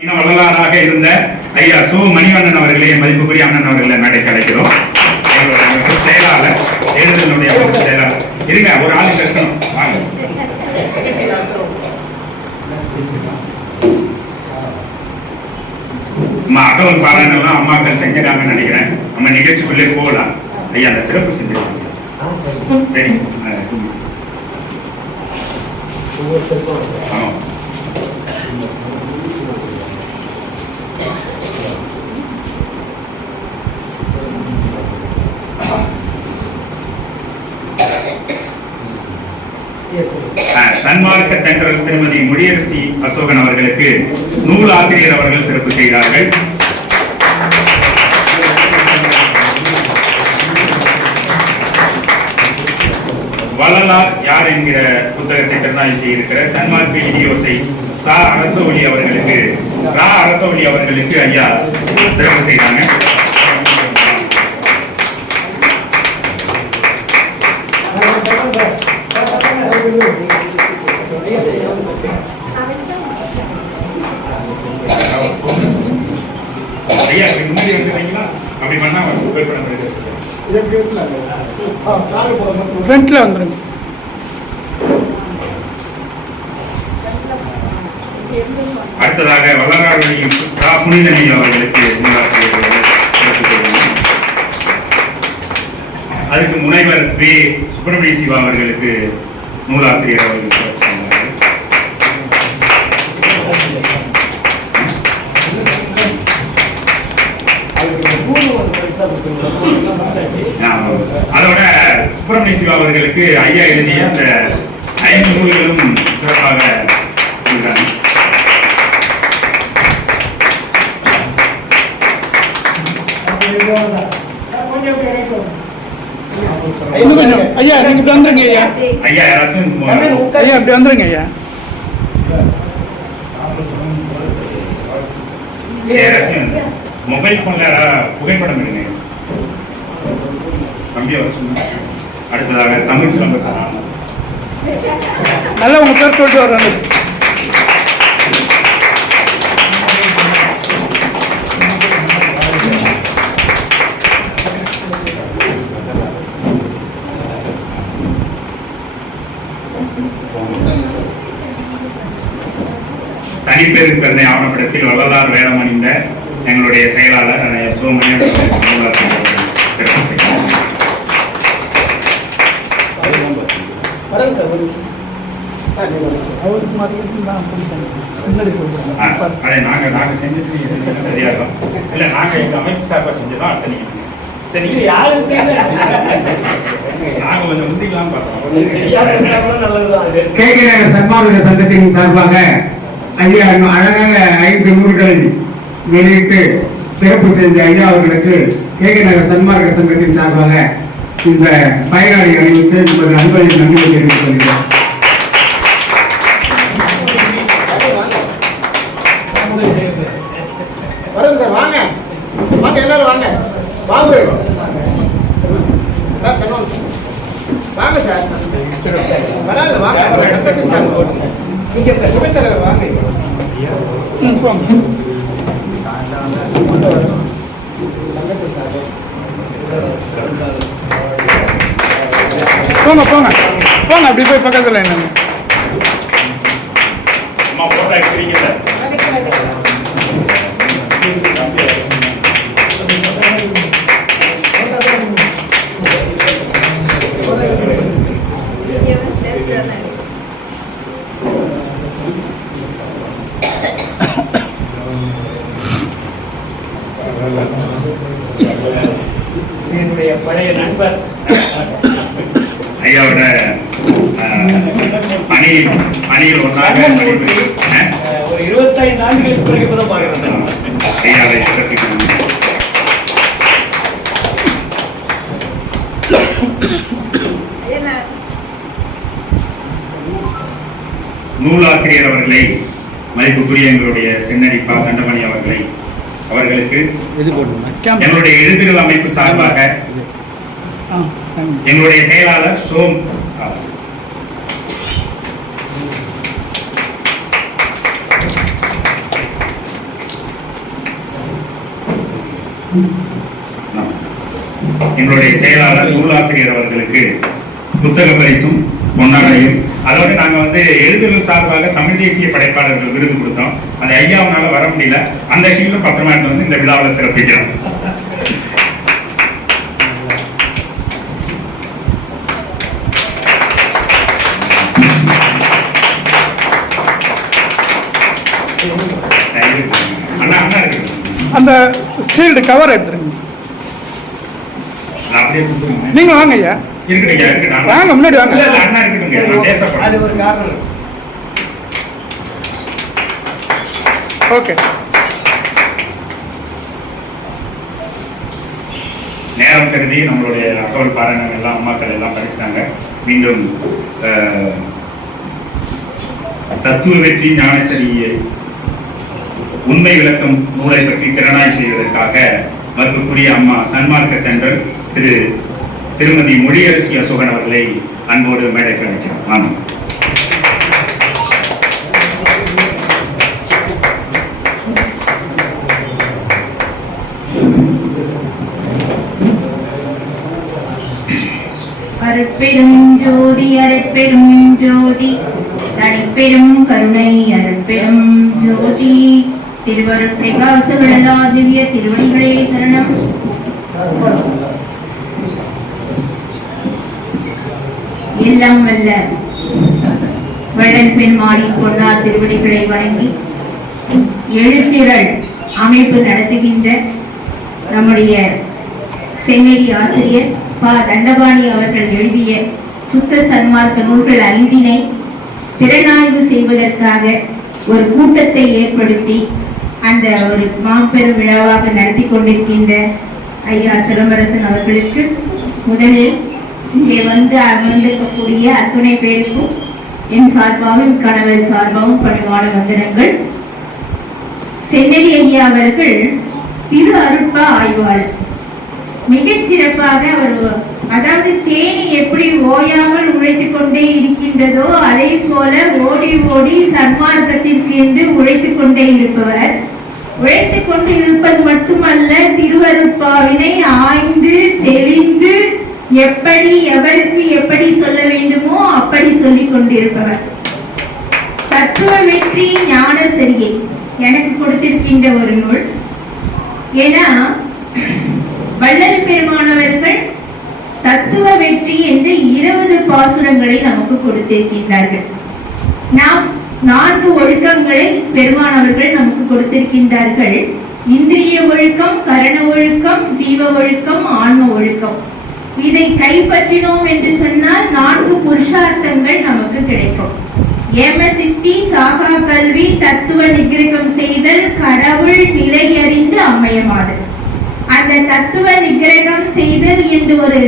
வள்ளலாராக இருந்த ஐயா சு மணிவண்ணன் அவர்களே, மதிப்புக்குரிய அண்ணன் அவர்களை மேடைக்கு அழைக்கிறோம். எங்களுடைய செயலாளர், தேர்தலுடைய செயலாளர் இருங்க, ஒரு ஆள் இருக்கணும், வாங்க. அகவல் பாராயணம் அம்மாக்கள் செஞ்சிடாங்கன்னு நினைக்கிறேன். நம்ம நிகழ்ச்சிக்குள்ளே போகலாம். ஐயா அந்த சிறப்பு செஞ்சிருக்காங்க. சரி, ஆமாம். சன்மார்க்க தென்றல் திருமதி முடியரசி அசோகன் அவர்களுக்கு நூல் ஆசிரியர் அவர்கள் சிறப்பு செய்தார்கள். வள்ளலார் யார் என்கிற புத்தகத்தை திறனாய்வு செய்திருக்கிற சன்மார்க்க இடியோசை சா அரசொலி அவர்களுக்கு ஐயா சிறப்பு செய்தாங்க. ஐயா முன்னாடி வந்துட்டீங்களா? அப்படி பண்ணா ஃப்ரண்ட்ல வந்துருங்க. அடுத்ததாக வள்ளலார் புனிதனி அவர்களுக்கு அதுக்கு முனைவர் பி சுப்பிரமணிய சிவா அவர்களுக்கு நூலாசிரியர் அவர்களுக்கு அதோட சுப்பிரமணிய சிவா அவர்களுக்கு ஐயா எழுதிய அந்த 5 நூல்களும் சிறப்பாக இருக்கிறாங்க. ஐயா நீங்க இப்படி வந்துருங்க. ஐயா ஐயா யாராச்சும் ஐயா இப்படி வந்துருங்க. ஐயா யாராச்சும் மொபைல் போன்ல புகைப்படம் எடுங்க. தம்பியை வச்சு. அடுத்ததாக தமிழ் சிலம்பம் நல்லா உங்க பேர் சொல்லிட்டு வர்றாங்க. தனிப்பெரும் கருணை ஆவணப்படத்தில் வள்ளலார் வேடம் அணிந்த எங்களுடைய செயலாளர் சோமணியன் சிறப்பு செய்கிறார். அதை நாங்க செஞ்சுட்டு சரியா இருக்கும். இல்ல நாங்க எங்க அமைப்பு சார்பா செஞ்சதான் அடுத்த நீங்க சரி நாங்க கொஞ்சம் முந்திக்கலாம் பார்த்தோம். சன்மார்க்க சங்கத்தின் சார்பாக ஐயா அழகாக 5 நூல்களை வெளியிட்டு சிறப்பு செஞ்ச ஐயா அவர்களுக்கு கேகநகர் சன்மார்க்க சங்கத்தின் சார்பாக இந்த பயனாளி அறிவித்து நமது அன்பளின் நன்றியை தெரிவித்துக் கொள்கிறோம். வாங்க வாங்க எல்லாரும் வாங்க. பாபு வாங்க சார். வராது வாங்க. தலைவர் வாங்க. போங்க போங்க போங்க அப்படி போய் பக்கத்துல என்ன என்னுடைய பழைய நண்பர் ஐயாவோட அணியில் ஒன்றாக ஒரு 25 ஆண்டுகளுக்கு பிறகு கூட பார்க்கிறேன். ஐயாவை சிறப்பிக்கிறாங்க. நூலாசிரியர் அவர்களை, மதிப்புக்குரிய எங்களுடைய சென்னடிப்பா கண்டமணி அவர்களுக்கு எங்களுடைய எழுதுகள் அமைப்பு சார்பாக எங்களுடைய செயலாளர் சோம் எங்களுடைய செயலாளர் நூலாசிரியர் அவர்களுக்கு புத்தக பரிசும் பொன்னாடையும், அதோடு நாங்க எழுதுதல் சார்பாக தமிழ் தேசிய படைப்பாளர்கள் விருது கொடுத்தோம். அது ஐயாவனால வர முடியல. அந்த ஷீல்டும் பத்திரமா இந்த விழாவில் சிறப்பிக்கிறோம். அண்ணா அண்ணா இருக்கு, அந்த ஷீல்டு கவர் எடுத்துருங்க. அப்படியே கொடுத்துருங்க. நீங்க வாங்க ஐயா, இருக்குங்க இருக்கு. வாங்க முன்னாடி வாங்க. இல்ல அண்ணா இருக்குங்க, நான் பேசப்படுறேன். அது ஒரு காரணம். ஓகே. நேரம் கருதி நம்மளுடைய அகவல் பாராயணங்கள் எல்லாம் அம்மாக்கள் எல்லாம் படிச்சிட்டாங்க. மீண்டும் தத்துவ வெற்றி ஞானசரியை உண்மை விளக்கம் நூலை பற்றி திறனாய்வு செய்வதற்காக மதிப்புக்குரிய அம்மா சன்மார்க்க தென்றல் திருமதி மொழியரசி அசோகன் அவர்களை அன்போடு மேடைக்கு அழைக்கிறோம். ஆமாம். அருட்பெரும் ஜோதி அருட்பெரும் ஜோதி தனிப்பெரும் கருணை அருட்பெரும் ஜோதி திருவருட் பிரகாச விழலா திவ்ய திருவடிகளே சரணம். எல்லாம் வல்ல வள்ளல் பெண்மாடி பொன்னார் திருவடிகளை வணங்கி எழுத்திரள் அமைப்பு நடத்துகின்ற நம்முடைய செம்மேரி ஆசிரியர் ப. தண்டபாணி அவர்கள் எழுதிய சுத்த சன்மார்க்க நூல்கள் 5 திறனாய்வு செய்வதற்காக ஒரு கூட்டத்தை ஏற்படுத்தி அந்த ஒரு மாபெரும் விழாவாக நடத்தி கொண்டிருக்கின்ற ஐயா சிலம்பரசன் அவர்களுக்கு முதலில் இங்கே அமர்ந்திருக்கக்கூடிய அத்துணை பேருக்கும் என் சார்பாகவும் கணவர் சார்பாகவும் பணிவான வந்தனங்கள். சென்னேரி ஐயா அவர்கள் திரு அருட்பா ஆய்வாளர். மிகச் சிறப்பாக அவர், அதாவது தேனி எப்படி ஓயாமல் உழைத்துக் கொண்டே இருக்கின்றதோ அதே போல ஓடி ஓடி சன்மார்க்கத்திற்கு என்று உழைத்துக் கொண்டே இருப்பவர். உழைத்துக் கொண்டு இருப்பது மட்டுமல்ல, திருவருட்பாவினை ஆய்ந்து தெளிந்து எப்படி எவருக்கு எப்படி சொல்ல வேண்டுமோ அப்படி சொல்லிக் கொண்டிருப்பவர். தத்துவ வெற்றி ஞானசரியை எனக்கு கொடுத்திருக்கின்ற ஒரு நூல். ஏன்னா வள்ளல் பெருமானவர்கள் தத்துவ வெற்றி என்று 20 பாசுரங்களை நமக்கு கொடுத்திருக்கின்றார்கள். நாம் 4 ஒழுக்கங்களை பெருமானவர்கள் நமக்கு கொடுத்திருக்கின்றார்கள். இந்திரிய ஒழுக்கம், கரண ஒழுக்கம், ஜீவ ஒழுக்கம், ஆன்ம ஒழுக்கம். இதை கைப்பற்றினோம் என்று சொன்னால் 4 புருஷார்த்தங்கள் நமக்கு கிடைக்கும். ஏம சித்தி, சாகா கல்வி, தத்துவ நிகிரகம் செய்தல், கடவுள் நிலை அறிந்து அம்மையமாதல். அந்த தத்துவ நிகிரகம் செய்தல் என்று ஒரு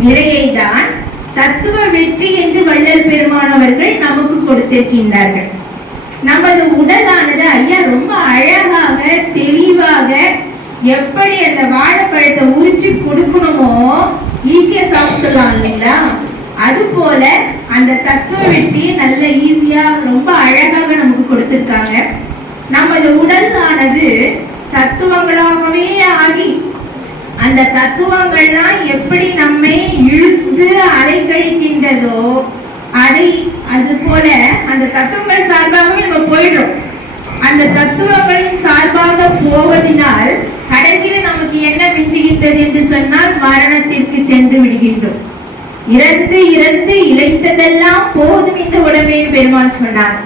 நிலையை தான் தத்துவ வெற்றி என்று வள்ளல் பெருமானவர்கள் நமக்கு கொடுத்திருக்கின்றார்கள். நமது உடலானது ஐயா ரொம்ப அழகாக தெளிவாக எப்படி அந்த வாழைப்பழத்தை உரிச்சு கொடுக்கணுமோ ஈஸியா சாப்பிடலாம் இல்லைங்களா, அது போல அந்த தத்துவ வெற்றி நல்ல ஈஸியா ரொம்ப அழகாக நமக்கு கொடுத்திருக்காங்க. நமது உடலானது தத்துவங்களாகவே ஆகி அந்த தத்துவங்கள்லாம் எப்படி நம்மை இழுத்து அலைக்கழிக்கின்றதோ அது போல அந்த தத்துவங்கள் சார்பாகவே நம்ம போயிடும். அந்த தத்துவங்களின் சார்பாக போவதனால் கடைசியில் நமக்கு என்ன மிஞ்சுகின்றது என்று சொன்னால் மரணத்திற்கு சென்று விடுகின்றோம். இறந்து இறந்து இழைத்ததெல்லாம் போதும் இந்த உடம்பேன்னு பெருமான் சொன்னார்.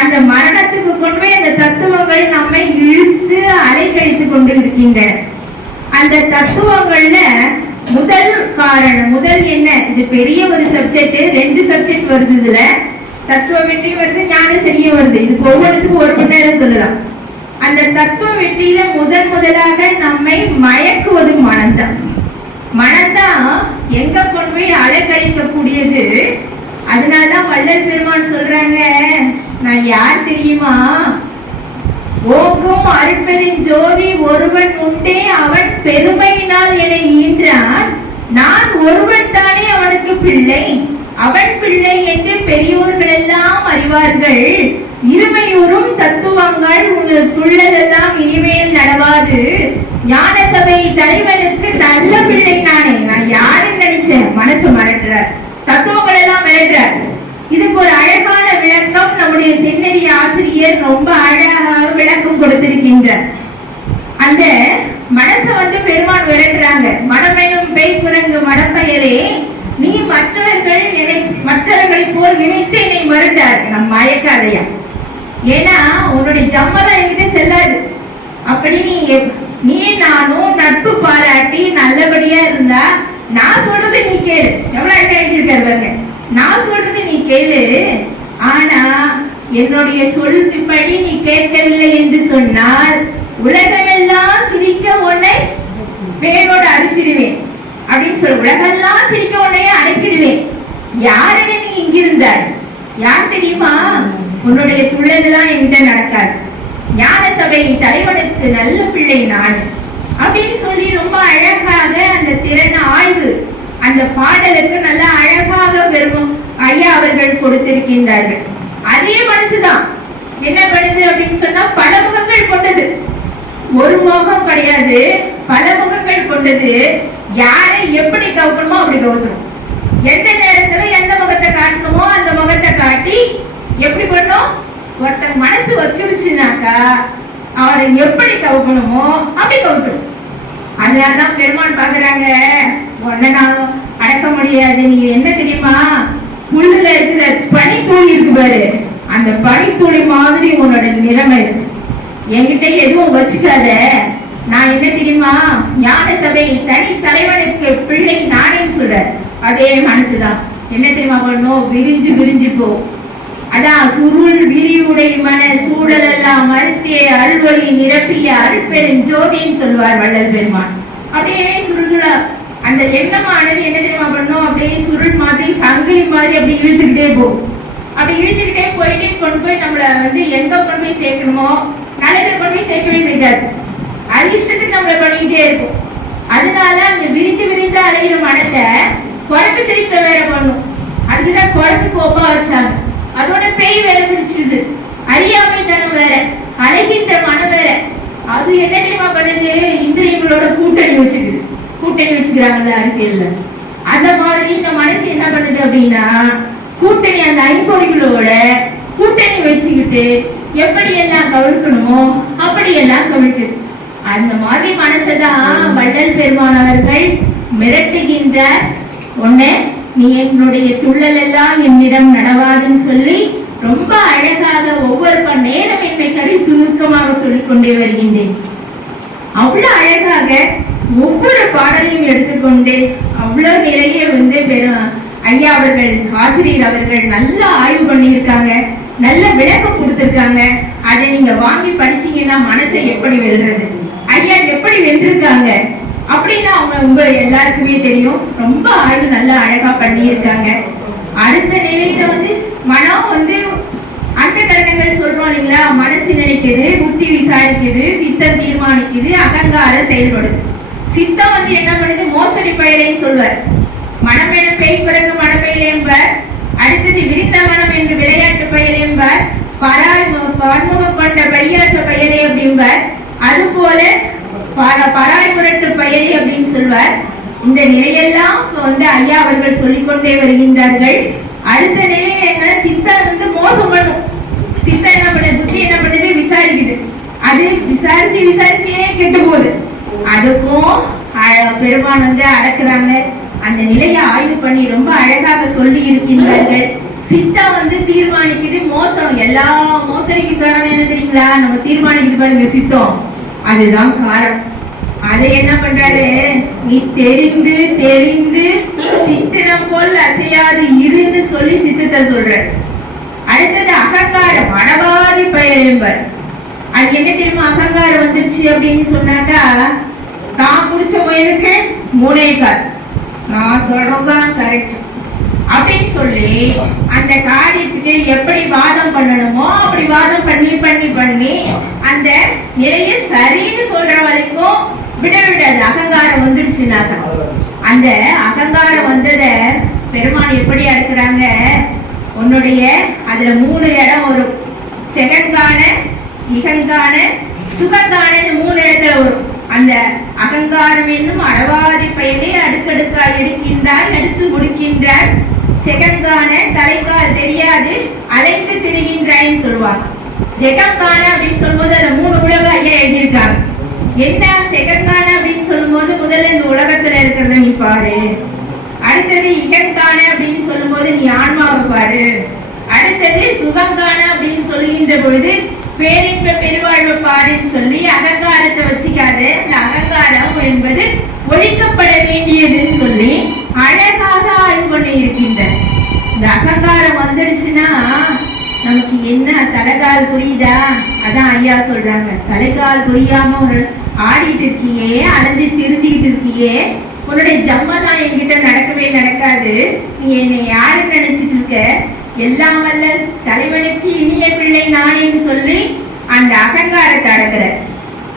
அந்த மரணத்துக்கு கொண்டு அந்த தத்துவங்கள் நம்மை இழுத்து அலைக்கழித்து கொண்டு இருக்கின்றன. அந்த தத்துவங்கள்ல முதல் காரணம், முதல் என்ன, இது பெரிய ஒரு சப்ஜெக்ட், 2 சப்ஜெக்ட் வருது. இதுல தத்துவ வெற்றி வருது, ஞான சரியா வருது. இதுக்கு ஒவ்வொருத்துக்கும் 1 மணி நேரம் சொல்லலாம். அந்த தத்துவ வெற்றியில முதலாக நம்மை மயக்குவது மனம்தான். மனம்தான் எங்க கொண்டு போய் அலைக்கழிக்க கூடியது. அதனாலதான் வள்ளல் பெருமான் சொல்றாங்க, நான் யார் தெரியுமா, ஓங்கும் அருட்பெரும் ஜோதி ஒருவன் உண்டே, அவன் பெருமையினால் என்னை ஈன்றான், நான் ஒருவன் தானே அவனுக்கு பிள்ளை, அவன் பிள்ளை என்று பெரியோர்கள் எல்லாம் அறிவார்கள். இருமையூறும் தத்துவங்கள் உன் துள்ளதெல்லாம் இனிமேல் நடவாது, ஞான சபை தலைவனுக்கு நல்ல பிள்ளை நானே. நான் யாருன்னு நினைச்சேன், மனசு மறட்டுற தத்துவங்கள் எல்லாம் மிரட்டுறார். இதுக்கு ஒரு அழகான விளக்கம் நம்முடைய செந்நெறி ஆசிரியர் ரொம்ப அழகாக விளக்கம் கொடுத்திருக்கின்றார். அந்த மனசை வந்து பெருமான் விரட்டுறாங்க. மனமெனும் பேய் குரங்கு மடப்பயலே, நீ மற்றவர்களை போல் நினைத்து என்னை மறுத்தார். நம் மயக்காதையா, ஏன்னா உன்னுடைய ஜம்மதான் என்கிட்ட செல்லாது. அப்படி நீ நானும் நட்பு பாராட்டி நல்லபடியா இருந்தா நான் சொல்றது நீ கேளு. எவ்வளவு அழகா எழுதியிருக்காரு பாருங்க. நான் சொல்றது நீ கேளு, ஆனா என்னுடைய சொல்படி நீ கேட்கவில்லை என்று சொன்னால் உலகமெல்லாம் சிரிக்க உன்னை பேரோடு அறுத்திடுவேன் அப்படின்னு சொல்ல. உலகெல்லாம் சிரிக்க உன்னையே அடைக்கிடுவேன். யாருன்னு நீ இங்கிருந்தாய்? யார் தெரியுமா? உன்னுடைய துள்ளெல்லாம் என்கிட்ட நடக்காது. ஞான சபை தலைவனுக்கு நல்ல பிள்ளை நான் அப்படின்னு சொல்லி ரொம்ப அழகாக அந்த திறன் ஆய்வு, அந்த பாடலுக்கு நல்ல அழகாக பெறும் ஐயா அவர்கள் கொடுத்திருக்கின்றார்கள். அதே மனசுதான் என்ன பண்ணுது அப்படின்னு சொன்னா பல முகங்கள் கொண்டது. ஒரு முகம் கிடையாது, பல முகங்கள் கொண்டது. யாரை எப்படி கவுக்கணுமோ அப்படி கவுத்துரும். எந்த நேரத்துல எந்த முகத்தை காட்டணுமோ அந்த முகத்தை காட்டி எப்படி பண்ணும்? ஒருத்தங்க மனசு வச்சுடுச்சுனாக்கா அவரை எப்படி கவுக்கணுமோ அப்படி கவுத்துரும். அதனாலதான் பெருமான் பாக்குறாங்க, உன்னை நான் அடக்க முடியாது. நீ என்ன தெரியுமா? புல்லுல இருக்கிற பனித்தூளி இருக்கு பாரு, அந்த பனித்தூளி மாதிரி உன்னோட நிலைமை இருக்கு. என்கிட்ட எதுவும் வச்சுக்காத. நான் என்ன தெரியுமா? ஞான சபை தனி தலைவனுக்கு பிள்ளை நானே சொல்ற. அதே மனசுதான் என்ன தெரியுமா பண்ணும்? விரிஞ்சு விரிஞ்சு போ. அதான் சுருள் விரிவுடை மன சூழல் எல்லாம் மறுத்தே அருள்வழி நிரப்பிய அருட்பெரும் ஜோதின்னு சொல்வார் வள்ளல் பெருமான். அப்படியே சுருள் சுழ அந்த எண்ணமானது என்ன தெரியுமா பண்ணும்? அப்படியே சுருள் மாதிரி சங்கிலி மாதிரி அப்படி இழுத்துக்கிட்டே போகும். அப்படி இழுத்துக்கிட்டே போயிட்டே கொண்டு போய் நம்மள வந்து எங்க கொண்டு போய் சேர்க்கணுமோ நல்லதை கொண்டு போய் சேர்க்கவே செய்யாது. அது இஷ்டத்துக்கு நம்மள பண்ணிக்கிட்டே இருக்கும். அதனால அந்த விரிந்து விரிந்து அலைகிற மனத்தை குரங்கு சிரிஷ்ட வேற பண்ணும். அதுக்குதான் குரங்கு கோப்பா வச்சாங்க. அதோட பேய் வேற பிடிச்சிடுது. அறியாமை தனம் வேற, அலைகின்ற மனம் வேற. அது என்ன தெரியுமா பண்ணுது? இந்திரியங்களோட கூட்டணி வச்சுக்கிறாங்கல்ல அரசியல்ல. அந்த மாதிரி இந்த மனசு என்ன பண்ணுது அப்படின்னா கூட்டணி, அந்த ஐம்பொறிகளோட கூட்டணி வச்சுக்கிட்டு எப்படி எல்லாம் கவிழ்க்கணுமோ அப்படி எல்லாம் கவிழ்க்குது. அந்த மாதிரி மனசைதான் வள்ளல் பெருமான் அவர்கள் மிரட்டுகின்ற. ஒண்ணு, நீ என்னுடைய துள்ளல் எல்லாம் என்னிடம் நடவாதுன்னு சொல்லி ரொம்ப அழகாக ஒவ்வொரு நேரம் என்னை கறி சுருக்கமாக சொல்லிக் கொண்டே வருகின்றேன். அவ்வளவு அழகாக ஒவ்வொரு பாடலையும் எடுத்துக்கொண்டு அவ்வளவு நிறைய வந்து ஐயா அவர்கள் ஆசிரியர் அவர்கள் நல்ல ஆய்வு பண்ணியிருக்காங்க, நல்ல விளக்கம் கொடுத்திருக்காங்க. அதை நீங்க வாங்கி படிச்சீங்கன்னா மனசை எப்படி வெல்றது, ஐயா எப்படி வென்றிருக்காங்க அப்படின்னா உங்க எல்லாருக்குமே தெரியும். ரொம்ப ஆய்வு நல்லா அழகா பண்ணியிருக்காங்க. அடுத்த நிலையில வந்து மனம் வந்து அந்த கரணங்கள் சொல்றோம் இல்லைங்களா? மனசு நினைக்குது, புத்தி விசாரிக்குது, சித்தம் தீர்மானிக்குது, அகங்காரம் செயல்படுது. சித்தம் வந்து என்ன பண்ணுது? மோசடி பயலைன்னு சொல்வார். மனம் என பேய் குரங்கு மனப்பெயல் என்பார். அடுத்தது விரிந்த மனம் என்று விளையாட்டு பெயர் என்பார். பன்முகம் கொண்ட பரியாச பெயரே அப்படிம்பார். அது போல பராய் முரட்டு பெயரே அப்படின்னு சொல்வார். இந்த நிலையெல்லாம் வந்து ஐயா அவர்கள் சொல்லிக்கொண்டே வருகின்றார்கள். அடுத்த நிலையில என்ன? சித்தம் வந்து மோசம் பண்ணும். சித்தம் என்ன பண்ணுது? புத்தி என்ன பண்ணுது? விசாரிக்குது. அது விசாரிச்சே கெட்டு போகுது. அதுக்கும் பெருமான் வந்து அடக்குறாங்க. அந்த நிலையை ஆய்வு பண்ணி ரொம்ப அழகாக சொல்லி இருக்கின்றார்கள். சித்தம் வந்து தீர்மானிக்குது. மோசம், எல்லா மோசடிக்கு காரணம் என்ன தெரியுங்களா? நம்ம தீர்மானிக்குது பாருங்க சித்தம், அதுதான் காரணம். அதை என்ன பண்றாரு? நீ தெரிந்து தெரிந்து சித்திரம் போல் அசையாது இருன்னு சொல்லி சித்தத்தை சொல்ற. அடுத்தது அகங்காரம், மனவாதி பெயர் என்பர். அது என்ன தெரியுமா? அகங்காரம் வந்துருச்சு அப்படின்னு சொன்னாக்கா தான் குடிச்ச முயலுக்கு மூளைக்கார், நான் சொல்றதுதான் கரெக்ட் அப்படின்னு சொல்லி அந்த காரியத்துக்கு எப்படி வாதம் பண்ணணுமோ அப்படி வாதம் பண்ணி பண்ணி பண்ணி அந்த நிலையை சரின்னு சொல்ற வரைக்கும் விடாது. அகங்காரம் வந்துடுச்சுனாக்கா அந்த அகங்காரம் வந்தத பெருமான் எப்படி அடக்குறாங்க? உன்னுடைய அதுல 3 இடம் வரும். செகங்கான, இகங்கான, சுகங்கான 3 இடத்துல வரும். அந்த அகங்காரம் என்னும் அடவாதி பயலே அடுக்கடுக்காய் எடுக்கின்றாய், எடுத்து முடிக்கின்றாய், செகங்கான தலைக்கால் தெரியாது அலைந்து திரிகின்றாய்ன்னு சொல்லுவாங்க. செகங்கான அப்படின்னு சொல்லும்போது அதுல 3 உலகம் ஐயா எழுதியிருக்காங்க. என்ன செகங்கான அப்படின்னு சொல்லும்போது முதல்ல இந்த உலகத்துல இருக்கிறத நீ பாரு, அடுத்தது இகங்கான அப்படின்னு சொல்லும்போது நீ ஆன்மாவை பாரு, அடுத்தது சுகங்கான அப்படின்னு சொல்லுகின்ற பொழுது பேரின்ப பெருவாழ்வை பாருன்னு சொல்லி அகங்காரத்தை வச்சுக்காத, இந்த அகங்காரம் என்பது ஒழிக்கப்பட வேண்டியதுன்னு சொல்லி அழகாக ஆய்வு பண்ணி இருக்கின்றன. இந்த அகங்காரம் வந்துடுச்சுன்னா நமக்கு என்ன தலைகால் புரியுதா? அதான் ஐயா சொல்றாங்க, தலைகால் புரியாம ஒரு ஆடிட்டு இருக்கியே, அலைஞ்சு திருந்திக்கிட்டு இருக்கியே, உன்னுடைய ஜம்மதான் என்கிட்ட நடக்கவே நடக்காது, நீ என்னை யாருன்னு நினைச்சிட்டு இருக்க, எல்லாம் வல்ல தலைவனுக்கு இனிய பிள்ளை நானேன்னு சொல்லி அந்த அகங்காரத்தை அடக்குற.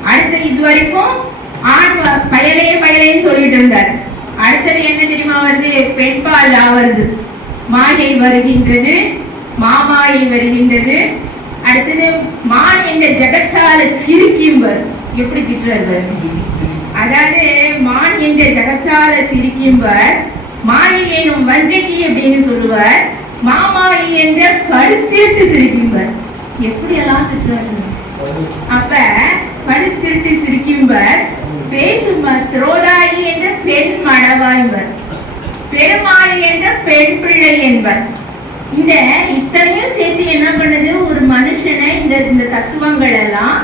அடுத்து இது வரைக்கும் ஆண் பயலே பயலேன்னு சொல்லிட்டு இருந்தார். அடுத்தது என்ன தெரியுமா வருது? பெண்பால் வருது, மாயை வருகின்றது, மாமாயை வருகின்றது. அடுத்தது மான் என்ற ஜெகச்சால சிரிக்கும்பர். எப்படி திட்டுறார்? அதாவது மான் என்ற ஜெகச்சால சிரிக்கும்பர், மாயை எனும் வஞ்சகி அப்படின்னு சொல்லுவார், மாமாயி என்ற படுத்திட்டு சிரிக்கும்பர். எப்படி எல்லாம் திட்டுறாரு? அப்ப படுத்திட்டு சிரிக்கும்பர், பேசும்பர் திரோதாயி என்ற பெண் மடவாய்பர், பெருமாளி என்ற பெண் பிள்ளை என்பர். இந்த இத்தனையும் சேர்த்து என்ன பண்ணுது? ஒரு மனுஷனை இந்த தத்துவங்கள் எல்லாம்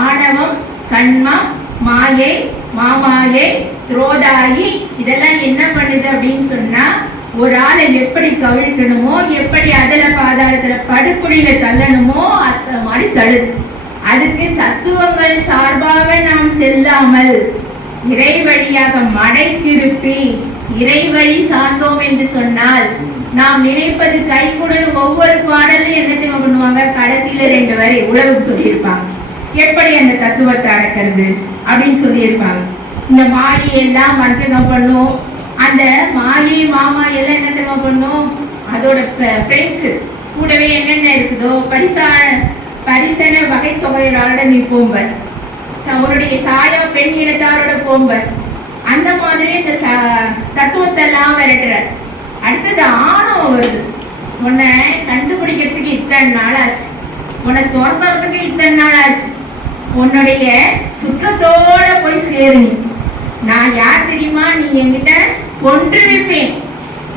ஆணவம், கண்மம், மாயை, மாமாயை, துரோதாயி இதெல்லாம் என்ன பண்ணுது அப்படின்னு சொன்னா ஒரு ஆளை எப்படி கவிழ்க்கணுமோ, எப்படி அதல பாதாளத்துல படுகுழியில தள்ளணுமோ அந்த மாதிரி தள்ளுது. அதுக்கு தத்துவங்கள் சார்பாக நாம் செல்லாமல் இறை வழியாக மடை திருப்பி இறை வழி சார்ந்தோம் என்று சொன்னால் நாம் நினைப்பது கைகூடல். ஒவ்வொரு பாடலும் என்ன தெரியுமா பண்ணுவாங்க? கடைசியில 2 வரை உழவு சொல்லியிருப்பாங்க, எப்படி அந்த தத்துவத்தை அடக்கிறது அப்படின்னு சொல்லியிருப்பாங்க. இந்த மாயை எல்லாம் வஞ்சகம் பண்ணும், அந்த மாயை மாமா எல்லாம் என்ன தெரியுமா பண்ணும்? அதோட ஃப்ரெண்ட்ஸ் கூடவே என்னென்ன இருக்குதோ பரிசன வகை தொகையரோட நீ போம்பர், அவருடைய சாயம் பெண் இனத்தாரோட போம்பர். அந்த மாதிரி இந்த தத்துவத்தை எல்லாம் விரட்டுறார். அடுத்தது ஆணவம் வருது. உன்னை கண்டுபிடிக்கிறதுக்கு இத்தனை நாள் ஆச்சு, உன்னை துரத்துறதுக்கு இத்தனை நாள் ஆச்சு, உன்னுடைய சுற்றத்தோட போய் சேருங்க. நான் யார் தெரியுமா? நீ என்கிட்ட கொன்று வைப்பேன்,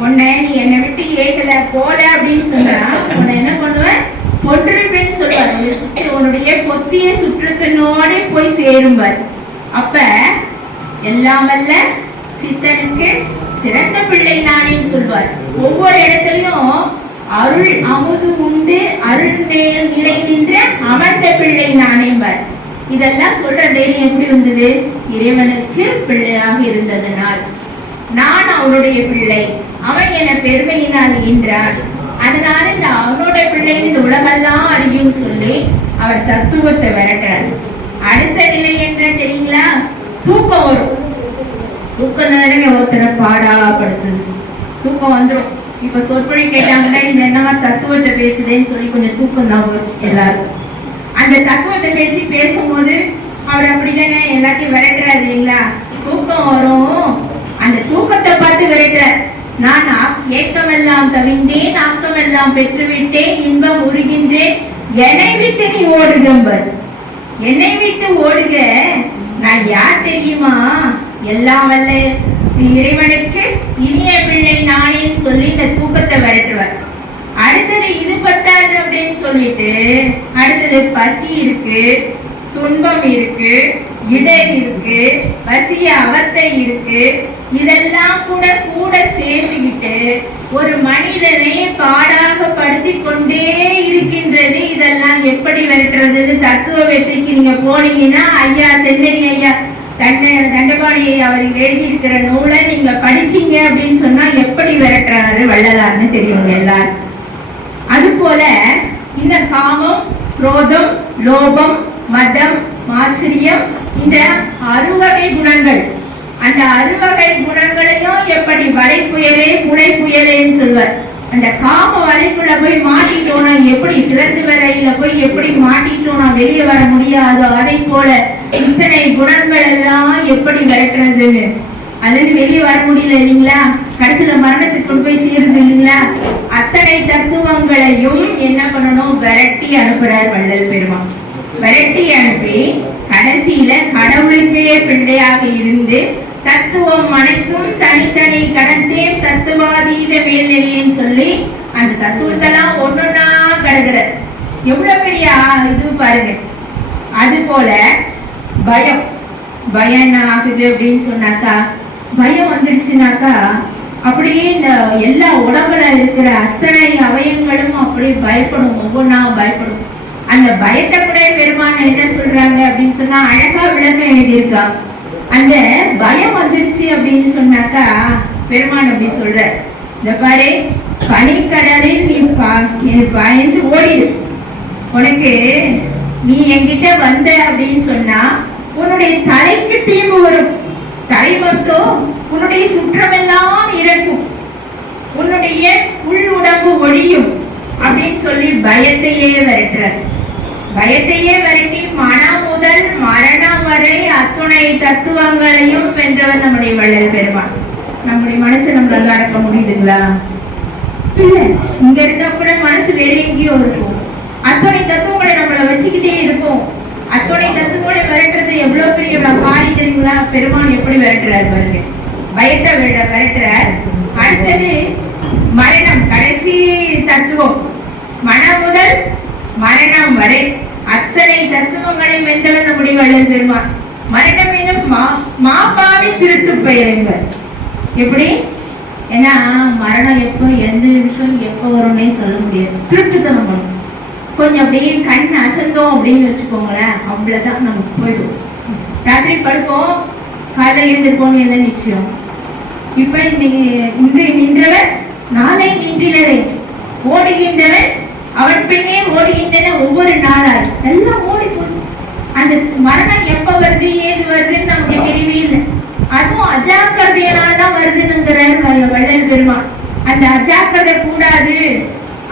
உன்னை நீ என்னை விட்டு ஏகல போல அப்படின்னு சொன்னா உன்னை என்ன பண்ணுவேன்? கொன்று வைப்பேன்னு சொல்லுவார். உன்னுடைய பொத்திய சுற்றத்தினோட போய் சேரும்பார். அப்ப எல்லாம் வல்ல சித்தனுக்கு சிறந்த பிள்ளை நானேன்னு சொல்வார். ஒவ்வொரு இடத்துலயும் அருள் அமுது உண்டு, அருள் நிலை நின்ற அமர்ந்த பிள்ளை நானேம்பார். இதெல்லாம் சொல்ற தைரியம் எப்படி வந்தது? இறைவனுக்கு பிள்ளையாக இருந்ததனால். நான் அவனுடைய பிள்ளை, அவன் என பெருமையினால் ஈன்றான், அதனால இந்த அவனோட பிள்ளை இந்த உலகெல்லாம் அறியும் சொல்லி அவர் தத்துவத்தை விரட்டுறார். அடுத்த நிலை என்ன தெரியுங்களா? தூக்கம் வரும். தூக்கம் தானே ஒருத்தரை பாடாப்படுத்துது. தூக்கம் வந்துடும். இப்ப சொற்பொழி கேட்டாங்கன்னா இந்த என்னமா தத்துவத்தை பேசுதேன்னு சொல்லி கொஞ்சம் தூக்கம் தான் வரும் எல்லாரும். அந்த தத்துவத்தை பேசும்போது அவர் அப்படிதானே எல்லாத்தையும் விரட்டுறாரு இல்லைங்களா? தூக்கம் வரும், அந்த தூக்கத்தை பார்த்து விரட்டுறார். நான் ஏக்கமெல்லாம் தவிந்தேன், ஆக்கமெல்லாம் பெற்றுவிட்டேன், இன்பம் உருகின்றேன், என்னை விட்டு நீ ஓடுகம்பர். என்னை விட்டு ஓடுக, நான் யார் தெரியுமா? எல்லாம் வல்ல இறைவனுக்கு இனிய பிள்ளை நானேன்னு சொல்லி இந்த தூக்கத்தை விரட்டுவார். அடுத்தது இது பத்தாது அப்படின்னு சொல்லிட்டு அடுத்தது பசி இருக்கு, துன்பம் இருக்கு, இடர் இருக்கு, பசி அவத்தை இருக்கு, இதெல்லாம் கூட சேர்த்துக்கிட்டு ஒரு மனிதனை பாடாக படுத்தி கொண்டே இருக்கின்றது. இதெல்லாம் எப்படி விரட்டுறதுன்னு தத்துவ வெற்றிக்கு நீங்க போனீங்கன்னா ஐயா செல்லனி ஐயா தண்டபாணி அவர்கள் எழுதியிருக்கிற நூலை நீங்க படிச்சீங்க அப்படின்னு சொன்னா எப்படி விரட்டுறாரு வள்ளலார்னு தெரியும் எல்லாரும். அது போல இந்த காமம், குரோதம், லோபம், மதம், ஆச்சரியம், இந்த 6 குணங்கள், அந்த 6 குணங்களையும் எப்படி வரை புயலே புனை புயலேன்னு சொல்வார். அந்த காம வலைக்குள்ள போய் மாட்டிட்டோம்னா எப்படி, சிலந்து வலையில போய் எப்படி மாட்டிட்டோம்னா வெளியே வர முடியாதோ அதை போல இத்தனை குணங்கள் எல்லாம் எப்படி விரட்டுறதுன்னு அதுல வெளியே வர முடியல இல்லைங்களா, கடைசியில மரணத்துக்கு கொண்டு போய் சேருது இல்லைங்களா. அத்தனை தத்துவங்களையும் என்ன பண்ணணும், விரட்டி அனுப்புறார் வள்ளல் பெருமான். விரட்டி அனுப்பி கடைசியில கடவுளுக்கே பிள்ளையாக இருந்து தத்துவம் அனைத்தும் தனித்தனி கடந்தேன் தத்துவாதீத மேல்நிலைன்னு சொல்லி அந்த தத்துவத்தெல்லாம் ஒன்னொன்னா கிடக்குற எவ்வளவு பெரிய இது பாருங்க. அது போல பயம் பயம் என்ன ஆகுது அப்படின்னு சொன்னாக்கா, பயம் வந்துடுச்சுனாக்கா அப்படியே இந்த எல்லா உடம்புல இருக்கிற அத்தனை அவயங்களும் அப்படியே பயப்படும், ஒவ்வொன்றா பயப்படும். அந்த பயத்தை கூட பெருமான் என்ன சொல்றாங்க அப்படின்னு சொன்னா அழகா விளக்கம் எழுதியிருக்காங்க. அந்த பயம் வந்துடுச்சு அப்படின்னு சொன்னாக்கா பெருமான் அப்படி சொல்ற, இந்த பாரு பனிக்கடலில் நீ பயந்து ஓடிடு, உனக்கு நீ என்கிட்ட வந்த அப்படின்னு சொன்னா உன்னுடைய தலைக்கு தீம்பு வரும், தலை மட்டும் உன்னுடைய சுற்றமெல்லாம் இறக்கும், உன்னுடைய உள் உடம்பு ஒழியும் அப்படின்னு சொல்லி பயத்தையே விரட்டுற. பயத்தையே விரட்டி மனம் முதல் மரணம் வரை அத்துணை தத்துவங்களையும் வென்றவர் நம்முடைய வள்ளல் பெருமான். நம்முடைய மனசு நம்மளால அடக்க முடியுதுங்களா? இல்ல, இங்க இருந்தா கூட மனசு வேற எங்கேயோ இருக்கும். அத்துணை தத்துவங்களை நம்மள வச்சுக்கிட்டே இருக்கும். அத்துணை தத்துவங்களை விரட்டுறது எவ்வளவு பெரிய காரி தெரியுங்களா? பெருமான் எப்படி விரட்டுறாரு பாருங்க, பயத்தை விரட்டுறார். அடுத்தது மரணம், கடைசி தத்துவம் மனம் முதல் மரணம் வரை அத்தனை தத்துவங்களை வென்றவர் நம்முடைய வள்ளல் பெருமான். மரணம் என்னும் மாபாவி திருட்டு பெயர் என்பர். எப்படி? ஏன்னா மரணம் எப்போ எந்த நிமிஷம் எப்போ வரும்னே சொல்ல முடியாது. திருட்டுத்தனம் பண்ணும். கொஞ்சம் அப்படியே கண் அசந்தோம் அப்படின்னு வச்சுக்கோங்களேன், அவ்வளவுதான் நமக்கு போயிடும். ராத்திரி படுப்போம், காலை எழுந்திருப்போம்னு என்ன நிச்சயம்? இப்ப இன்று நின்றவர் நாளை நின்றிலரை, ஓடுகின்றவன் அவன் பின்னே ஓடுகின்றன ஒவ்வொரு நாளாய், எல்லாம் ஓடி போகுது. அந்த மரணம் எப்ப வருது ஏது வருதுன்னு நமக்கு தெரியவே இல்லை. அதுவும் அஜாக்கிரதையினால்தான் வருதுன்னுங்கிறார் வள்ளல் பெருமான். அந்த அஜாக்கிரதை கூடாது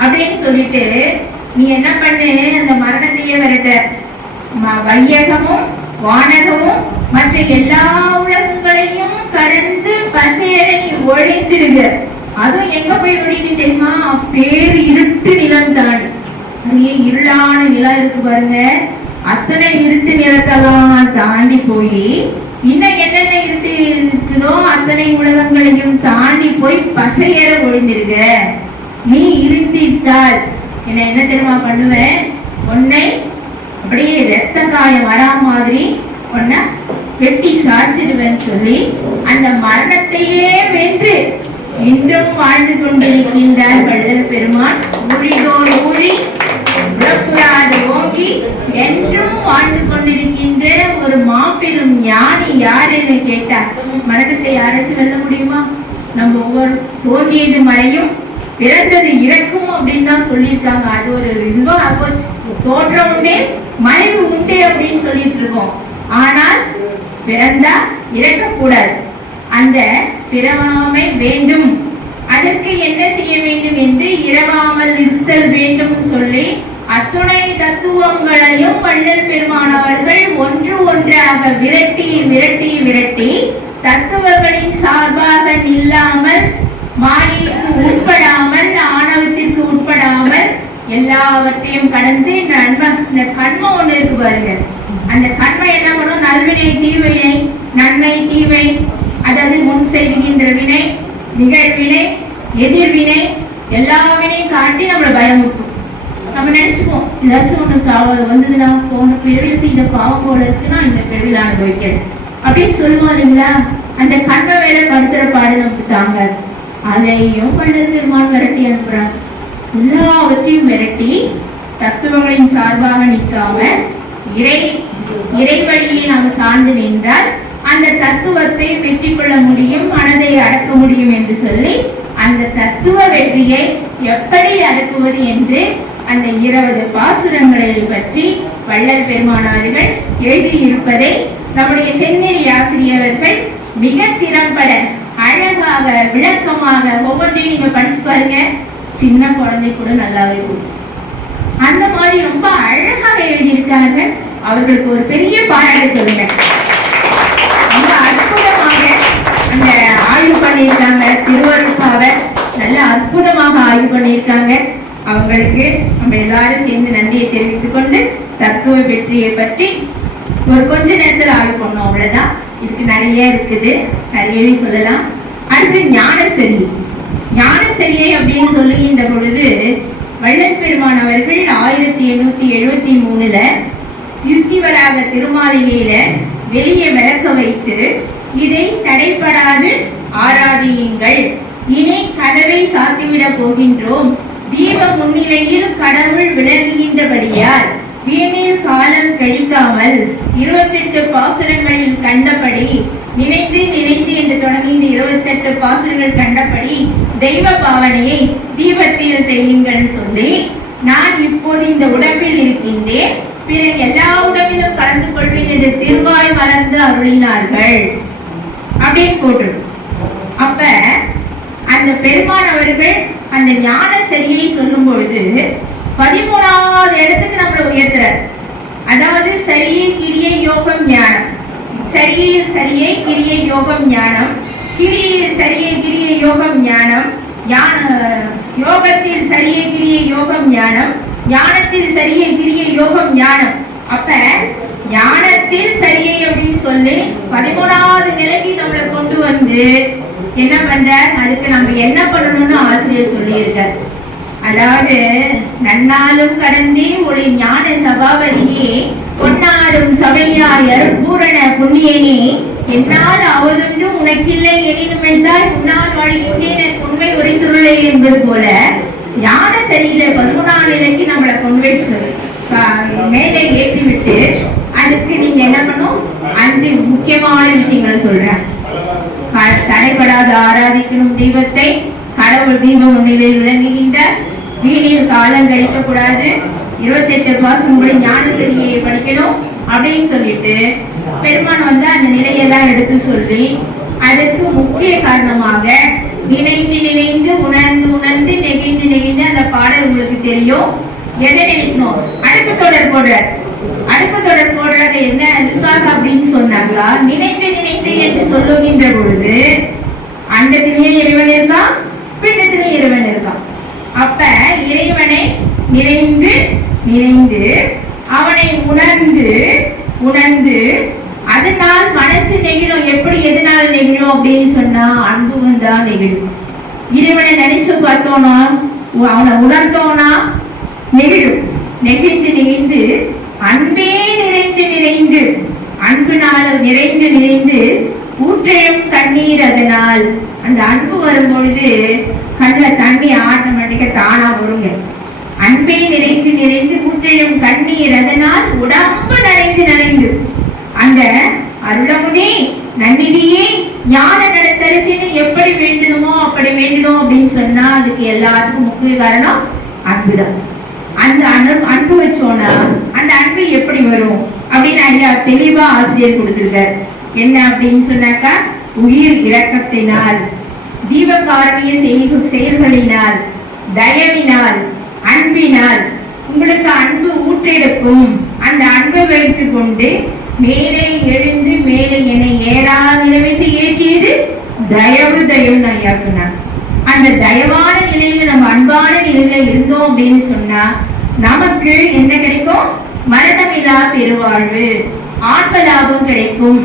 அப்படின்னு சொல்லிட்டு நீ என்ன பண்ணு, அந்த மரணத்தையே விரட்ட. வையகமும் வானகமும் மற்ற எல்லா உலகங்களையும் கடந்து பசேர நீ ஒழிந்துடுக. அதுவும் எங்க போய் ஒழிந்து தெரியுமா? பேரு இருட்டு நிலம் தான். அதே இருளான நிலம் இருக்கு பாருங்க, அத்தனை இருட்டு நிலத்தெல்லாம் தாண்டி போய் இன்னும் என்னென்ன இருட்டு இருக்குதோ அத்தனை உலகங்களையும் தாண்டி போய் பசையற ஒழிந்திருக்க. நீ இருந்திட்டால் என்ன தெரியுமா பண்ணுவேன், உன்னை அப்படியே ரத்த காயம் வரா மாதிரி உன்னை வெட்டி சாய்ச்சிடுவேன்னு சொல்லி அந்த மரணத்தையே வென்று இன்றும் வாழ்ந்து கொண்டிருக்கின்றார் வள்ளல் பெருமான். ஊழிதோர் ஊழி உழப்புறாத ஓங்கி என்றும் வாழ்ந்து கொண்டிருக்கின்ற ஒரு மாபெரும் ஞானி யாருன்னு கேட்டா மரணத்தை யாராச்சும் வெல்ல முடியுமா? நம்ம ஒவ்வொரு தோன்றியது மறையும் பிறந்தது இறக்கும் அப்படின்னு தான் சொல்லியிருக்காங்க. அது ஒரு இதுவா போச்சு. தோற்றம் உண்டே மறைவு உண்டே அப்படின்னு சொல்லிட்டு இருக்கோம். ஆனால் பிறந்தா இறக்கக்கூடாது. அந்த பிறவாமை வேண்டும், அதற்கு என்ன செய்ய வேண்டும் என்று இரவாமல் இருத்தல் வேண்டும் சொல்லி அத்துணை தத்துவங்களையும் வள்ளல் பெருமானவர்கள் ஒன்று ஒன்றாக விரட்டி விரட்டி விரட்டி தத்துவங்களின் சார்பாக நில்லாமல், மாயைக்கு உட்படாமல், ஆணவத்திற்கு உட்படாமல் எல்லாவற்றையும் கடந்து இந்த கண்மம் ஒண்ணு இருக்கு பாருங்க. அந்த கண்மை என்ன பண்ணும்? நல்வினை தீவினை, நன்மை தீவை, அதாவது முன் செய்கின்ற வினை, நிகழ்வினை, எதிர்வினை, எல்லா வினையும் காட்டி நம்மளை பயமுறுத்தும். நம்ம நினைச்சுப்போம் ஏதாச்சும் ஒண்ணு வந்ததுன்னா போன பிறவியில் செய்த பாவம் போல இருக்குன்னா இந்த பிறவில அனுபவிக்கிறேன் அப்படின்னு சொல்லுவோம் இல்லைங்களா? அந்த கண்மை வேலை படுத்துற பாடு நமக்கு தாங்க. அதையும் வள்ளல் பெருமான் விரட்டி அனுப்புறாங்க. எல்லாவற்றையும் விரட்டி தத்துவங்களின் சார்பாக நிற்காம இறைவழியை நாம் சார்ந்து நின்றால் அந்த தத்துவத்தை வெற்றி கொள்ள முடியும், மனதை அடக்க முடியும் என்று சொல்லி அந்த தத்துவ வெற்றியை எப்படி அடக்குவது என்று அந்த 20 பாசுரங்களை பற்றி வள்ளல் பெருமானார்கள் எழுதியிருப்பதை நம்முடைய செந்நெறி ஆசிரியர்கள் மிக திறம்பட அழகாக விளக்கமாக ஒவ்வொன்றையும் நீங்க படிச்சு பாருங்க. சின்ன குழந்தை கூட நல்லாவே புரியும். அந்த மாதிரி ரொம்ப அழகாக எழுதியிருக்காங்க. அவர்களுக்கு ஒரு பெரிய பாராட்டு சொல்லுங்க. ரொம்ப அற்புதமாக அந்த ஆய்வு பண்ணியிருக்காங்க. திருவருட்பாவை நல்ல அற்புதமாக ஆய்வு பண்ணியிருக்காங்க. அவங்களுக்கு நம்ம எல்லாரும் சேர்ந்து நன்றியை தெரிவித்துக் கொண்டு தத்துவ வெற்றியை பற்றி ஒரு கொஞ்ச நேரத்தில் ஆய்வு பண்ணோம். அவ்வளவுதான். இதுக்கு நிறைய இருக்குது, நிறையவே சொல்லலாம். அடுத்து ஞானசரி. ஞானசரியை அப்படின்னு சொல்லுகின்ற பொழுது வள்ளல் பெருமான் அவர்கள் 1873 திருத்திவராக திருமாளிகையில வெளியே விளக்க வைத்து, இதை தடைப்படாது ஆராதியுங்கள், இனி கதவை சாத்திவிடப் போகின்றோம், தீப முன்னிலையில் கடவுள் விளங்குகின்றபடியால் வீணில் காலம் கழிக்காமல் 28 பாசுரங்களில் கண்டபடி நினைந்து நினைந்து என்று தொடங்குகின்ற 28 பாசுரங்கள் கண்டபடி தெய்வ பாவனையை தீபத்தில் செய்யுங்கள் சொல்லி, நான் இப்போது இந்த உடம்பில் இருக்கின்றேன், பிறகு எல்லா உடம்பிலும் கலந்து கொள்வேன் என்று திருவாய் மலர்ந்து அருளினார்கள் அப்படின்னு போட்டு. அப்ப அந்த பெருமான் அவர்கள் அந்த ஞான சரியை சொல்லும் பொழுது 13வது இடத்துக்கு நம்மளை உயர்த்துறார். அதாவது சரியை கிரியை யோகம் ஞானம், சரியில் சரியை கிரியை யோகம் ஞானம், கிரியில் சரியை கிரியை யோகம் ஞானம், யோகத்தில் சரியை கிரியை யோகம் ஞானம், ஞானத்தில் சரியை கிரியை யோகம் ஞானம். அப்ப ஞானத்தில் சரியை அப்படின்னு சொல்லி 13வது நிலைக்கு நம்மளை கொண்டு வந்து என்ன பண்ற, அதுக்கு நம்ம என்ன பண்ணணும்னு ஆசிரியர் சொல்லியிருக்கார். அதாவது நன்னாலும் கடந்தே ஒளி ஞான சபாபதியே பொன்னாரும் சபையாயர் பூரண புண்ணியனே என்னால் அவதொன்று உனக்கில்லை எனினும் என்றால் உன்னால் வாழ்கின்றேன் உண்மை உரைத்துள்ளே என்பது போல ஞான சரியில 13ஆம் நிலைக்கு நம்மளை கொண்டு போய் மேலே ஏற்றி விட்டு அதுக்கு நீங்க என்ன பண்ணும், 5 முக்கியமான விஷயங்களை சொல்றேன். தடைபடாத ஆராதிக்கணும் தெய்வத்தை, கடவுள் தீப முன்னிலையில் விளங்குகின்ற, வீணில் காலம் கழிக்க கூடாது, 28 பாசுரங்களை ஞான சரியை படிக்கணும் அப்படின்னு சொல்லிட்டு பெருமான் வந்து அந்த நிலையெல்லாம் எடுத்து சொல்லி, அதுக்கு முக்கிய காரணமாக நினைந்து நினைந்து உணர்ந்து உணர்ந்து நெகிழ்ந்து நெகிழ்ந்து அந்த பாடல் உங்களுக்கு தெரியும். எதை நினைக்கணும், அடுக்கு தொடர் போடுறார். அடுக்கு தொடர் போடுறது என்ன அதுக்காக அப்படின்னு சொன்னாங்களா, நினைந்து நினைந்து என்று சொல்லுகின்ற பொழுது அண்டத்திலேயே இறைவன் இருக்கான், பிண்டத்திலேயே இறைவன் இருக்கான். அப்ப இறைவனை நினைந்து நினைந்து அவனை உணர்ந்து உணர்ந்து அதனால் மனசு நெகிழும். எப்படி எதனால நெகிழும் அப்படின்னு சொன்னா அன்பு வந்தா நெகிழும். இறைவனை நினைச்சு பார்த்தோம்னா அவனை உணர்ந்தோம்னா நெகிழும். நெகிழ்ந்து நெகிழ்ந்து அன்பே நிறைந்து நிறைந்து அன்பினால நிறைந்து நிறைந்து ஊற்றையும் கண்ணீர். அதனால் அந்த அன்பு வரும் பொழுது கண்ணில் தண்ணி ஆட்டோமேட்டிக்கா தானா வருங்க. அன்பே நிறைந்து நிறைந்து ஊற்றையும் கண்ணீர். அதனால் உடம்பு நனைந்து நனைந்து அந்த அருளமுதே நன்னிதியே ஞான நடத்தரசின்னு எப்படி வேண்டணுமோ அப்படி வேண்டணும் அப்படின்னு சொன்னா அதுக்கு எல்லாத்துக்கும் முக்கிய காரணம் அன்புதான். அந்த அன்பு வச்சோம்னா அந்த அன்பு எப்படி வரும் அப்படின்னு ஐயா தெளிவா ஆசிரியர் கொடுத்திருக்கார். என்ன அப்படின்னு சொன்னாக்கா, உயிர் இரக்கத்தினால், ஜீவகாரணிய செயல்களினால், தயவினால், அன்பினால் உங்களுக்கு அன்பு ஊற்றெடுக்கும். அந்த அன்பை வைத்துக் கொண்டு மேலே எழுந்து மேலே என்னை ஏறா நிலைவசை ஏற்றியது தயவு தயவுன்னு ஐயா சொன்னார். அந்த தயவான நிலையில நம்ம அன்பான நிலையில இருந்தோம் அப்படின்னு சொன்னா நமக்கு என்ன கிடைக்கும், மரணமில்லா பெருவாழ்வு, ஆன்ம லாபம் கிடைக்கும்.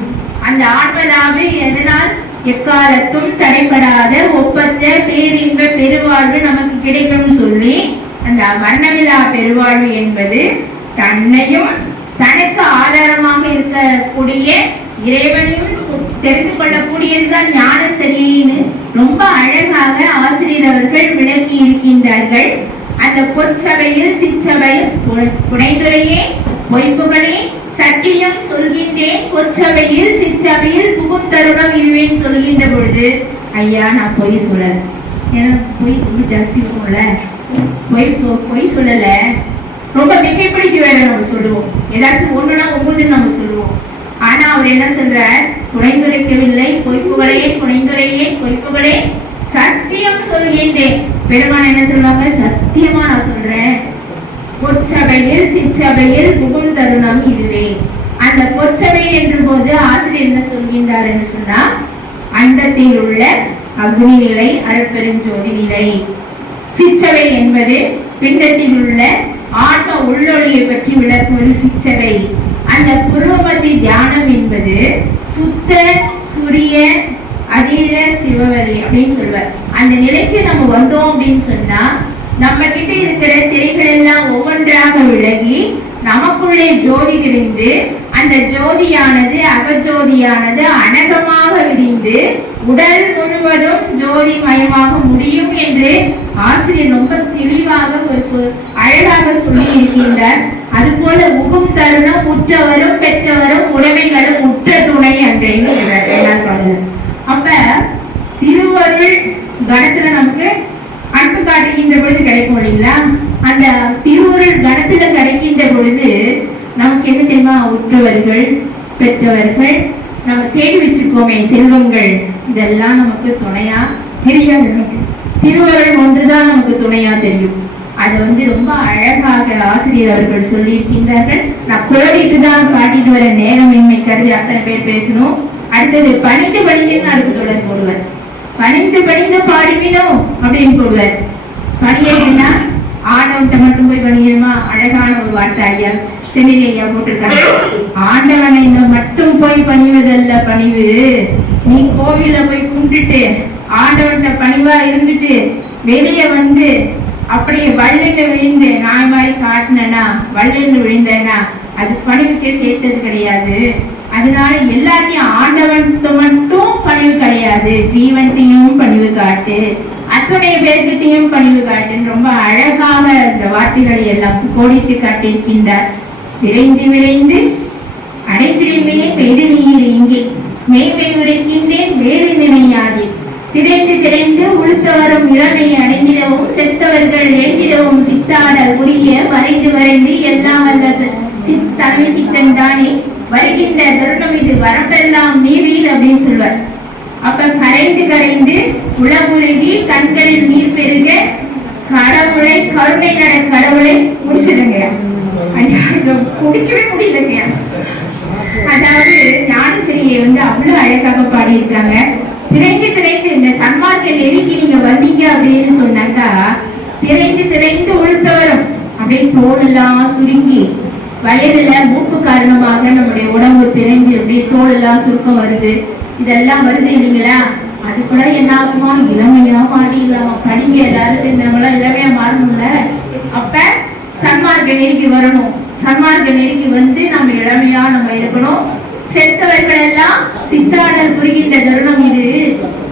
அந்த ஆன்ம லாபம் எதனால், எக்காலத்தும் தடைபடாத ஒப்பற்ற பேரின்ப பெருவாழ்வு நமக்கு கிடைக்கும் சொல்லி, அந்த மரணமில்லா பெருவாழ்வு என்பது தன்னையும் தனக்கு ஆதாரமாக இருக்கக்கூடிய இறைவனையும் தெரிந்து கொள்ளக்கூடியதுதான் ஞான சரின்னு ரொம்ப அழகாக ஆசிரியர் அவர்கள் விளக்கி இருக்கின்றார்கள். அந்த பொற்சபையில் சிற்சபையில் புனைந்துரையே பொய்ப்புகளே சத்தியம் சொல்கின்றேன், பொற்சபையில் சிற்சபையில் புகுந்தருடம் இருவேன் சொல்கின்ற பொழுது ஐயா நான் பொய் சொல்லல, ஏன்னா பொய் ஜாஸ்தி இருக்கும்ல, பொய் சொல்லல, ரொம்ப மிகைப்படுத்தி வேற நம்ம சொல்லுவோம், ஏதாச்சும் 1 நம்ம சொல்லுவோம். ஆனா அவர் என்ன சொல்ற, புனைந்துரைக்கவில்லை பொய்ப்புகளே புனைந்துரையே பொய்ப்புகளே சத்தியம் சொல்கின்றேன். பெருமான் என்ன சொல்லுவாங்க? சத்தியமா நான் சொல்றேன், பொற்சபையில் சிற்சபையில் புகும் தருணம் இதுவே. அந்த பொற்சபை என்ற போது ஆசிரியர் என்ன சொல்கின்றார் என்று சொன்னா, அண்டத்தில் உள்ள அக்னி நிலை, அருட்பெருஞ்சோதி நிலை. சிற்சபை என்பது பிண்டத்தில் உள்ள ஆன்ம உள்ளொளியை பற்றி விளக்குவது சிற்சபை. அந்த புருவமத்தி தியானம் என்பது சுத்த சூரிய அதீத சிவவல்லி அப்படின்னு சொல்லுவார். அந்த நிலைக்கு நம்ம வந்தோம் அப்படின்னு சொன்னா நம்ம கிட்ட இருக்கிற திரைகள் எல்லாம் ஒவ்வொன்றாக விலகி நமக்குள்ளே ஜோதி தெரிந்து அந்த ஜோதியானது அகஜோதியானது அனகமாக விரிந்து உடல் முழுவதும் ஜோதி மயமாக முடியும் என்று ஆசிரியர் ரொம்ப தெளிவாக ஒரு அழகாக சொல்லி இருக்கின்றார். அதுபோல உகும் தருணம் உற்றவரும் பெற்றவரும் உடைமைகளும் உற்ற துணை அப்படின்னு சொல்றார். அப்ப திருவருள் கணத்துல நமக்கு அன்பு காட்டுகின்ற பொழுது கிடைக்கும் இல்லைங்களா? அந்த திருவருள் கணத்துல கிடைக்கின்ற பொழுது நமக்கு என்ன தெரியுமா? உற்றவர்கள் பெற்றவர்கள் நம்ம தேடி வச்சிருக்கோமே செல்வங்கள், இதெல்லாம் நமக்கு துணையா தெரியாது. நமக்கு திருவருள் ஒன்றுதான் நமக்கு துணையா தெரியும். அதை ரொம்ப அழகாக ஆசிரியர் அவர்கள் சொல்லி இருக்கின்றார்கள். நான் கோடிட்டு தான் காட்டிட்டு வர நேரமின்மை கருதி அத்தனை பேர் பேசணும். அடுத்தது பணிந்து பணிந்துன்னு அதுக்கு தொடர் போடுவார். பணிந்து பணிந்து பாடிவினோ அப்படின்னு போடுவார். பணியன்னா ஆண்டவன்கிட்ட மட்டும் போய் பணியணுமா? அழகான ஒரு வார்த்தை ஐயா சென்னையில ஐயா போட்டிருக்காங்க. ஆண்டவனை மட்டும் போய் பணிவதல்ல பணிவு, நீ கோவில போய் கும்பிட்டுட்டு ஆண்டவன்கிட்ட பணிவா இருந்துட்டு வெளியே வந்து அப்படியே வள்ளல விழுந்து நாய் மாதிரி காட்டினா வள்ளல் விழுந்தேன்னா அது பணிவுக்கே சேர்த்தது கிடையாது. அதனால எல்லாத்தையும் ஆண்டவன்கிட்ட மட்டும் பணிவு கிடையாது, ஜீவன்கிட்டையும் பணிவு காட்டு, அத்தனை பேர்கிட்டையும் பணிவு காட்டுன்னு ரொம்ப அழகாக இந்த வார்த்தைகளை எல்லாம் கோடிட்டு காட்டியிருக்கின்றார். விரைந்து விரைந்து அடைத்திருமே பெரு நீர் இங்கே மேய்மை உரைக்கின்றேன் வேறு நினையாது, திரைந்து திரைந்து உளுத்த வரும் இளமை அடைந்திடவும் செத்தவர்கள் எழுந்திடவும் சித்தாடல் உரிய வரைந்து வரைந்து எல்லாம் வல்ல தலைமை சித்தன் தானே வருகின்ற தருணம் இது வரப்பெல்லாம் நீவீர் அப்படின்னு சொல்வார். அப்ப கரைந்து கரைந்து உளமுருகி கண்களில் நீர் பெருக கடவுளை கருணை நட கடவுளை முடிச்சிடுங்க. குடிக்கவே முடியலங்க. அதாவது ஞானசிரியை அவ்வளவு அழகாக பாடியிருக்காங்க. திரைந்து திரைந்து இந்த சன்மார்க்க நெருக்கி நீங்க வந்தீங்க அப்படின்னு சொன்னாக்கா திரைந்து திரைந்து உளுத்தவரும் அப்படியே தோலெல்லாம் சுருங்கி வயதுல மூப்பு காரணமாக நம்முடைய உடம்பு திரைஞ்சு அப்படியே தோலெல்லாம் சுருக்கம் வருது. இதெல்லாம் வருது இல்லைங்களா? அது கூட என்ன ஆகுமா? இளமையா மாறிடலாமா? படிங்க எல்லாரும் சேர்ந்தவங்களாம் இளமையா மாறணும்ல. அப்ப சன்மார்க்க நெருக்கி வரணும். சன்மார்க்க நெருக்கி வந்து நம்ம இளமையா நம்ம இருக்கணும். செத்தவர்கள் எல்லாம் சித்தாடல் புரிகின்ற தருணம் இது.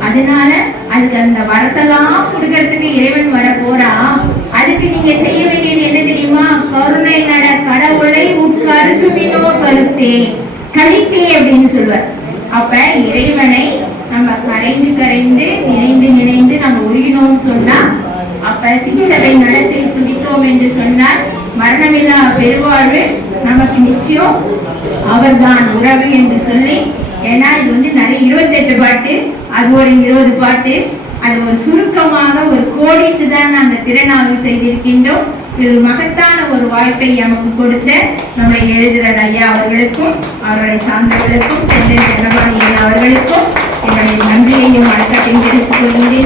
அதனால அதுக்கு அந்த வரத்தெல்லாம் கொடுக்கறதுக்கு இறைவன் வர போறான். அதுக்கு நீங்க செய்ய வேண்டியது என்ன தெரியுமா? கருணை நட கடவுளை உட்கருத்து மீனோ கருத்தே கழித்தே அப்படின்னு சொல்வார். அப்ப இறைவனை நம்ம கரைந்து கரைந்து நினைந்து நினைந்து நம்ம உருகினோம்னு சொன்னா, அப்ப சிகிச்சை நடத்தை துடித்தோம் என்று சொன்னால் மரணமில்லா பெருவாழ்வு நமக்கு நிச்சயம் அவர்தான் உறவு என்று சொல்லி. ஏன்னா இது நிறைய 28 பாட்டு, அது ஒரு 20 பாட்டு, அது ஒரு சுருக்கமாக ஒரு கோடிட்டு தான் அந்த திறனாய்வு செய்திருக்கின்றோம். இது மகத்தான ஒரு வாய்ப்பை நமக்கு கொடுத்த நம்முடைய எழுதுகிற ஐயா அவர்களுக்கும் அவர்களை சார்ந்தவர்களுக்கும் சென்னை ஜனபாணி அவர்களுக்கும் என்னுடைய நன்றியையும் வணக்கத்தையும் தெரிவித்துக் கொள்கிறேன்.